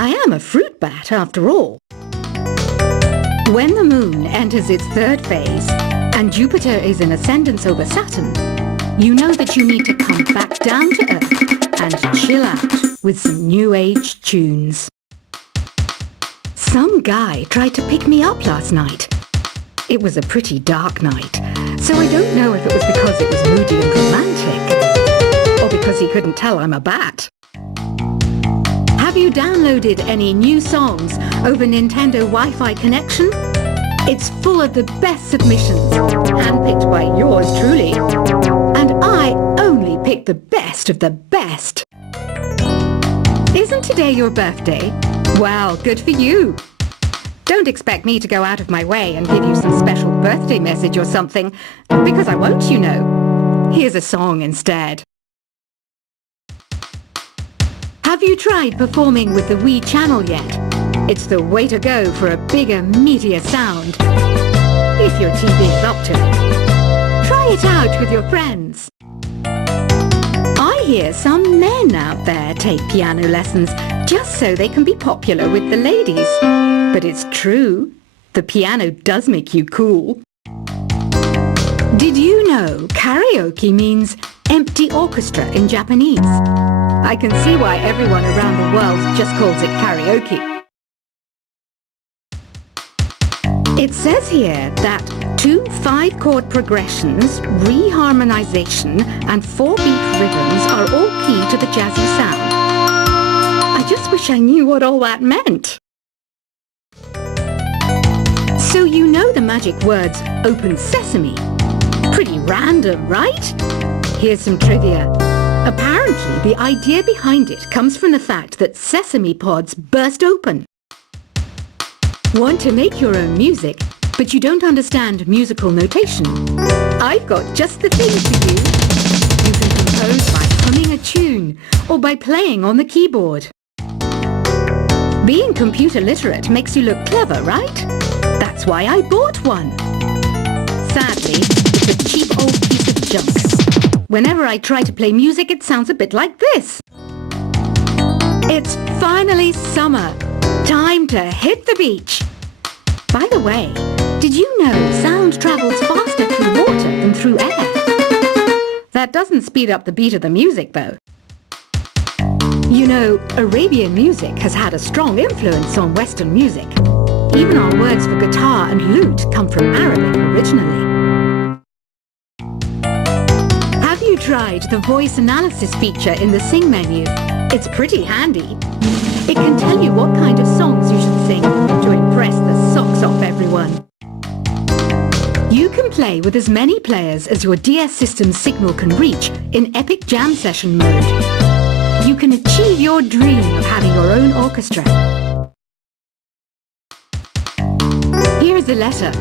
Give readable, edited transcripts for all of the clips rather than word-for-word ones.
I am a fruit bat after all. When the moon enters its third phase and Jupiter is in ascendance over Saturn, you know that you need to come back down to Earth and chill out with some new age tunes. Some guy tried to pick me up last night. It was a pretty dark night, so I don't know if it was because it was moody and romantic, or because he couldn't tell I'm a bat. Have you downloaded any new songs over Nintendo Wi-Fi connection? It's full of the best submissions, handpicked by yours truly. And I only pick the best of the best. Isn't today your birthday? Well, good for you. Don't expect me to go out of my way and give you some special birthday message or something, because I won't, you know. Here's a song instead. Have you tried performing with the Wii channel yet? It's the way to go for a bigger, meatier sound. If your TV's up to it. Try it out with your friends. I hear some men out there take piano lessons just so they can be popular with the ladies. But it's true. The piano does make you cool. Did you know karaoke means empty orchestra in Japanese? I can see why everyone around the world just calls it karaoke. It says here that 2 5-chord progressions, reharmonization and 4-beat rhythms are all key to the jazzy sound. I just wish I knew what all that meant. So you know the magic words "open sesame." Pretty random, right? Here's some trivia. Apparently, the idea behind it comes from the fact that sesame pods burst open. Want to make your own music, but you don't understand musical notation? I've got just the thing for you. You can compose by humming a tune or by playing on the keyboard. Being computer literate makes you look clever, right? That's why I bought one. Sadly, it's a cheap old piece of junk. Whenever I try to play music, it sounds a bit like this. It's finally summer. Time to hit the beach. By the way, did you know sound travels faster through water than through air? That doesn't speed up the beat of the music, though. You know, Arabian music has had a strong influence on Western music. Even our words for guitar and lute come from Arabic originally. Have you tried the voice analysis feature in the Sing menu? It's pretty handy. It can tell you what kind of songs you should sing to impress the socks off everyone. You can play with as many players as your DS system's signal can reach in Epic Jam Session mode. You can achieve your dream of having your own orchestra. Here's a letter.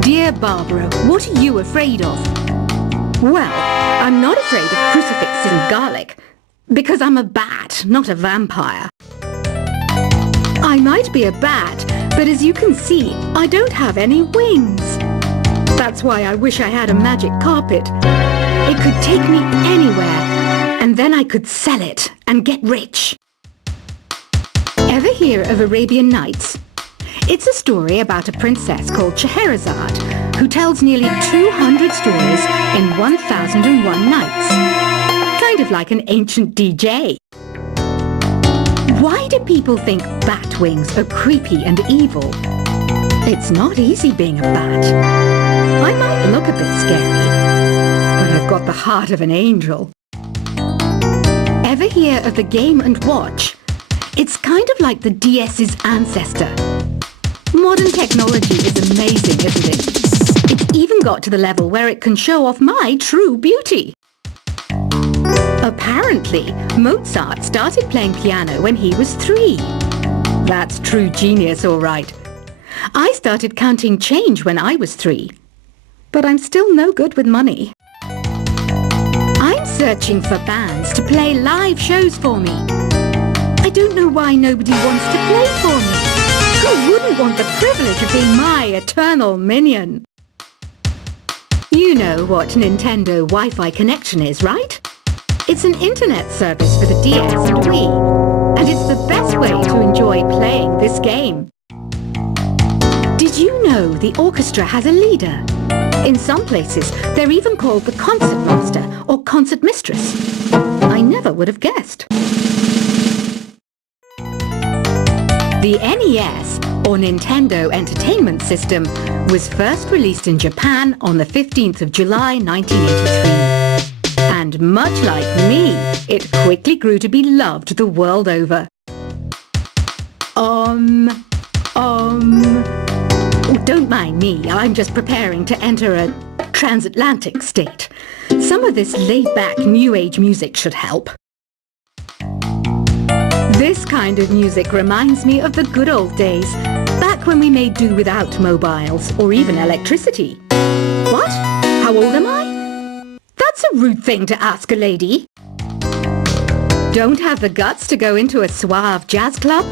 Dear Barbara, what are you afraid of? Well, I'm not afraid of crucifixes and garlic, because I'm a bat, not a vampire. I might be a bat, but as you can see, I don't have any wings. That's why I wish I had a magic carpet. It could take me anywhere, and then I could sell it and get rich. Ever hear of Arabian Nights? It's a story about a princess called Scheherazade, who tells nearly 200 stories in 1001 nights. Kind of like an ancient DJ. Why do people think bat wings are creepy and evil? It's not easy being a bat. I might look a bit scary, but I've got the heart of an angel. Ever hear of the Game & Watch? It's kind of like the DS's ancestor. Modern technology is amazing, isn't it? It's even got to the level where it can show off my true beauty. Apparently, Mozart started playing piano when he was 3. That's true genius, all right. I started counting change when I was 3. But I'm still no good with money. I'm searching for bands to play live shows for me. I don't know why nobody wants to play for me. Who wouldn't want the privilege of being my eternal minion? You know what Nintendo Wi-Fi connection is, right? It's an internet service for the DS and Wii, and it's the best way game. Did you know the orchestra has a leader? In some places, they're even called the concert master or concert mistress. I never would have guessed. The NES, or Nintendo Entertainment System, was first released in Japan on the 15th of July 1983. And much like me, it quickly grew to be loved the world over. Oh, don't mind me, I'm just preparing to enter a transatlantic state. Some of this laid-back New Age music should help. This kind of music reminds me of the good old days, back when we made do without mobiles or even electricity. What? How old am I? That's a rude thing to ask a lady. Don't have the guts to go into a suave jazz club?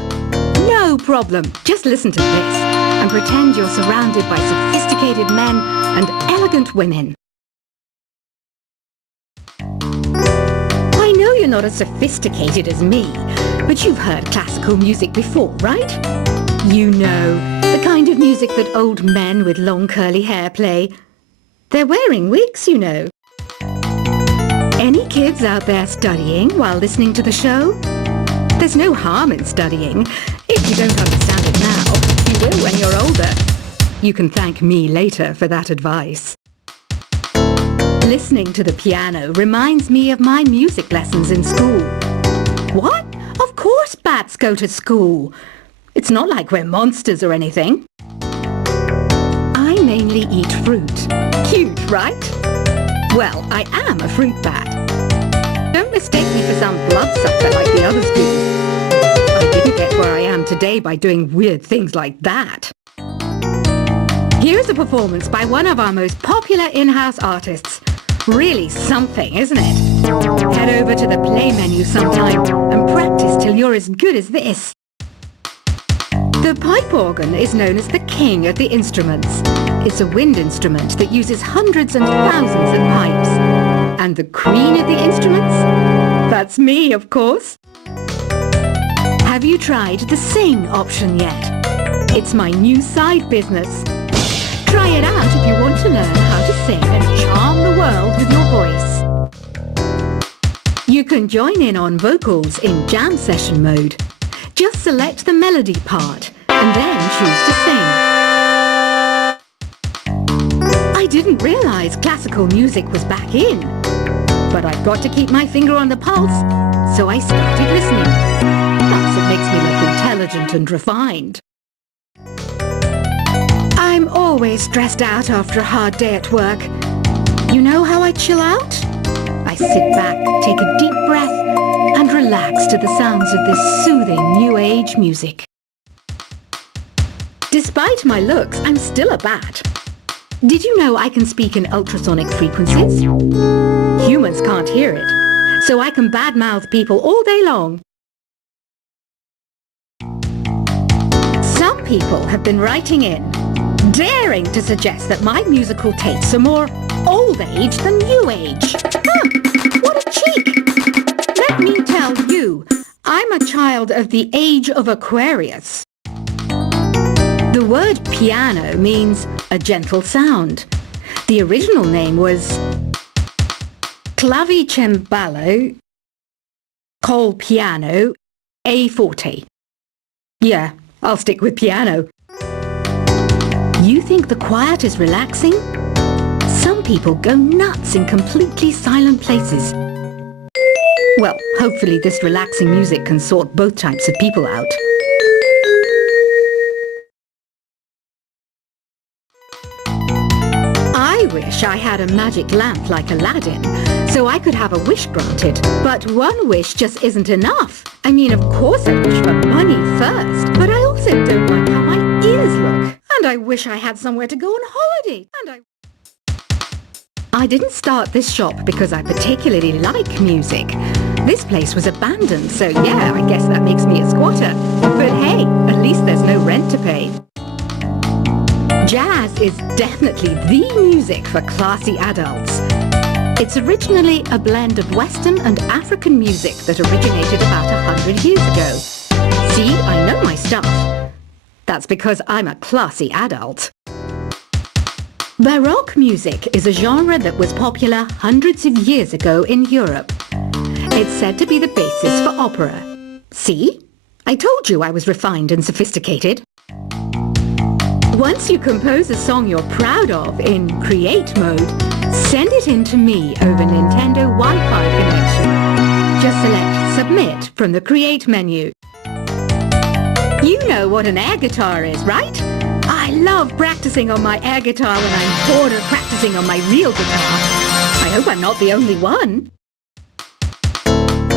No problem. Just listen to this and pretend you're surrounded by sophisticated men and elegant women. I know you're not as sophisticated as me, but you've heard classical music before, right? You know, the kind of music that old men with long curly hair play. They're wearing wigs, you know. Any kids out there studying while listening to the show? There's no harm in studying. If you don't understand it now, you will when you're older. You can thank me later for that advice. Listening to the piano reminds me of my music lessons in school. What? Of course bats go to school. It's not like we're monsters or anything. I mainly eat fruit. Cute, right? Well, I am a fruit bat. Don't mistake me for some bloodsucker like the others do. I didn't get where I am today by doing weird things like that. Here's a performance by one of our most popular in-house artists. Really something, isn't it? Head over to the play menu sometime and practice till you're as good as this. The pipe organ is known as the king of the instruments. It's a wind instrument that uses hundreds and thousands of pipes. And the queen of the instruments? That's me, of course. Have you tried the sing option yet? It's my new side business. Try it out if you want to learn how to sing and charm the world with your voice. You can join in on vocals in jam session mode. Just select the melody part and then choose to sing. I didn't realize classical music was back in, but I've got to keep my finger on the pulse, so I started listening. Perhaps it makes me look intelligent and refined. I'm always stressed out after a hard day at work. You know how I chill out? I sit back, take a deep breath, and relax to the sounds of this soothing New Age music. Despite my looks, I'm still a bat. Did you know I can speak in ultrasonic frequencies? Humans can't hear it, so I can badmouth people all day long. Some people have been writing in, daring to suggest that my musical tastes are more old age than new age. What a cheek! Let me tell you, I'm a child of the age of Aquarius. The word piano means a gentle sound. The original name was clavicembalo col piano a forte. Yeah, I'll stick with piano. You think the quiet is relaxing? Some people go nuts in completely silent places. Well, hopefully this relaxing music can sort both types of people out. I wish I had a magic lamp like Aladdin, so I could have a wish granted. But one wish just isn't enough. I mean, of course I wish for money first, but I also don't like how my ears look. And I wish I had somewhere to go on holiday. I didn't start this shop because I particularly like music. This place was abandoned, so yeah, I guess that makes me a squatter. But hey, at least there's no rent to pay. Jazz is definitely the music for classy adults. It's originally a blend of Western and African music that originated about 100 years ago. See, I know my stuff. That's because I'm a classy adult. Baroque music is a genre that was popular hundreds of years ago in Europe. It's said to be the basis for opera. See? I told you I was refined and sophisticated. Once you compose a song you're proud of in Create mode, send it in to me over Nintendo Wi-Fi connection. Just select Submit from the Create menu. You know what an air guitar is, right? I love practicing on my air guitar when I'm bored of practicing on my real guitar. I hope I'm not the only one.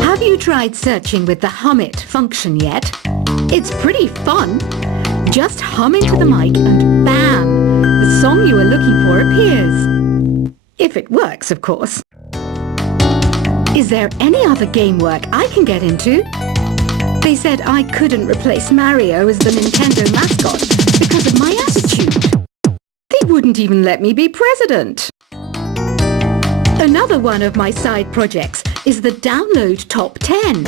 Have you tried searching with the Hum It function yet? It's pretty fun. Just hum into the mic and bam! The song you are looking for appears. If it works, of course. Is there any other game work I can get into? They said I couldn't replace Mario as the Nintendo mascot because of my attitude. They wouldn't even let me be president. Another one of my side projects is the Download Top 10.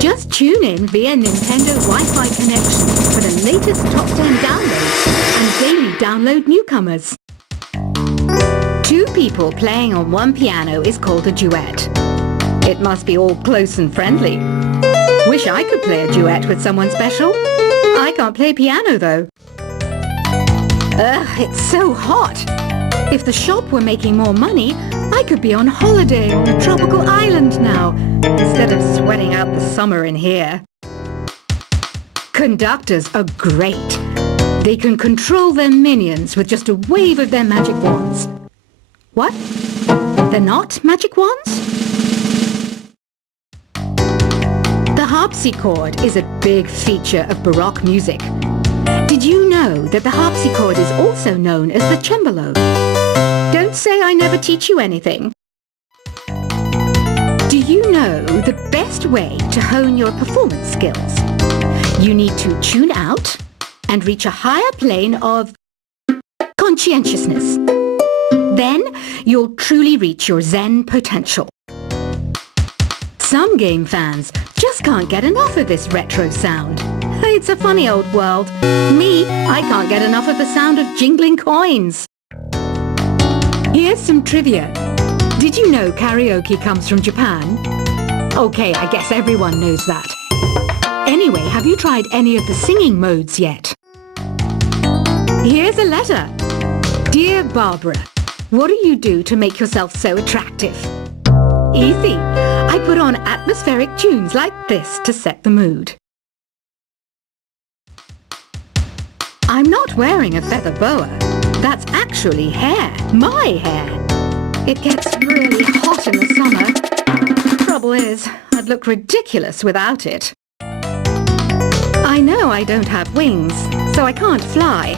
Just tune in via Nintendo Wi-Fi connection for the latest Top 10 downloads and daily download newcomers. Two people playing on one piano is called a duet. It must be all close and friendly. Wish I could play a duet with someone special. I can't play piano though. Ugh, it's so hot. If the shop were making more money, I could be on holiday on a tropical island now, instead of sweating out the summer in here. Conductors are great. They can control their minions with just a wave of their magic wands. What? They're not magic wands? The harpsichord is a big feature of Baroque music. Did you know that the harpsichord is also known as the cembalo? Don't say I never teach you anything. Do you know the best way to hone your performance skills? You need to tune out and reach a higher plane of conscientiousness. Then you'll truly reach your Zen potential. Some game fans just can't get enough of this retro sound. It's a funny old world. Me, I can't get enough of the sound of jingling coins. Here's some trivia. Did you know karaoke comes from Japan? Okay, I guess everyone knows that. Anyway, have you tried any of the singing modes yet? Here's a letter. Dear Barbara, what do you do to make yourself so attractive? Easy. I put on atmospheric tunes like this to set the mood. I'm not wearing a feather boa. That's actually hair. My hair. It gets really hot in the summer. Trouble is, I'd look ridiculous without it. I know I don't have wings, so I can't fly.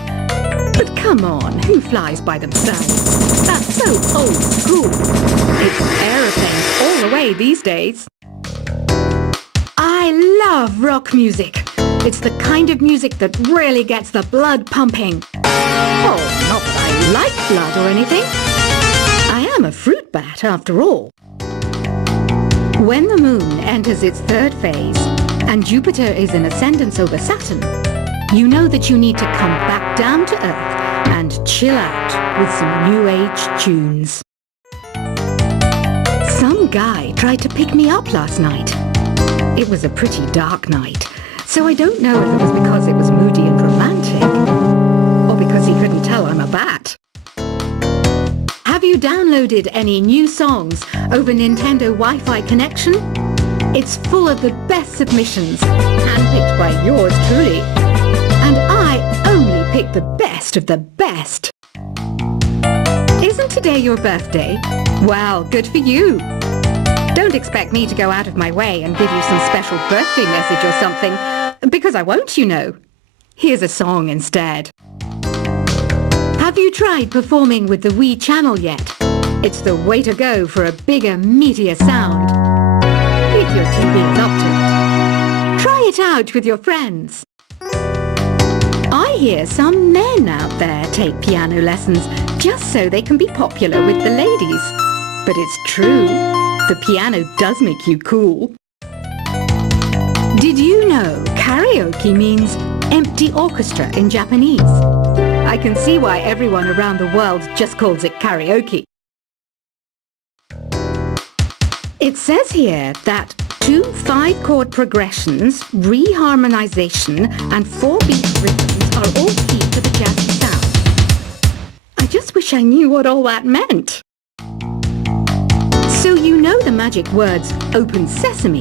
But come on, who flies by themselves? That's so old school. It's aeroplanes all the way these days. I love rock music. It's the kind of music that really gets the blood pumping. Oh, not that I like blood or anything. I am a fruit bat after all. When the moon enters its third phase and Jupiter is in ascendance over Saturn, you know that you need to come back down to Earth and chill out with some new age tunes. Some guy tried to pick me up last night. It was a pretty dark night, so I don't know if it was because it was moody and romantic, or because he couldn't tell I'm a bat. Have you downloaded any new songs over Nintendo Wi-Fi connection? It's full of the best submissions, handpicked by yours truly. And I only pick the best of the best. Isn't today your birthday? Well, good for you. Don't expect me to go out of my way and give you some special birthday message or something, because I won't, you know. Here's a song instead. Have you tried performing with the Wii channel yet? It's the way to go for a bigger, meatier sound. If your TV is up to it. Try it out with your friends. I hear some men out there take piano lessons just so they can be popular with the ladies. But it's true, the piano does make you cool. Did you know karaoke means empty orchestra in Japanese. I can see why everyone around the world just calls it karaoke. It says here that 2 5-chord progressions, reharmonization, and 4-beat rhythms are all key to the jazzy sound. I just wish I knew what all that meant. So you know the magic words "Open Sesame."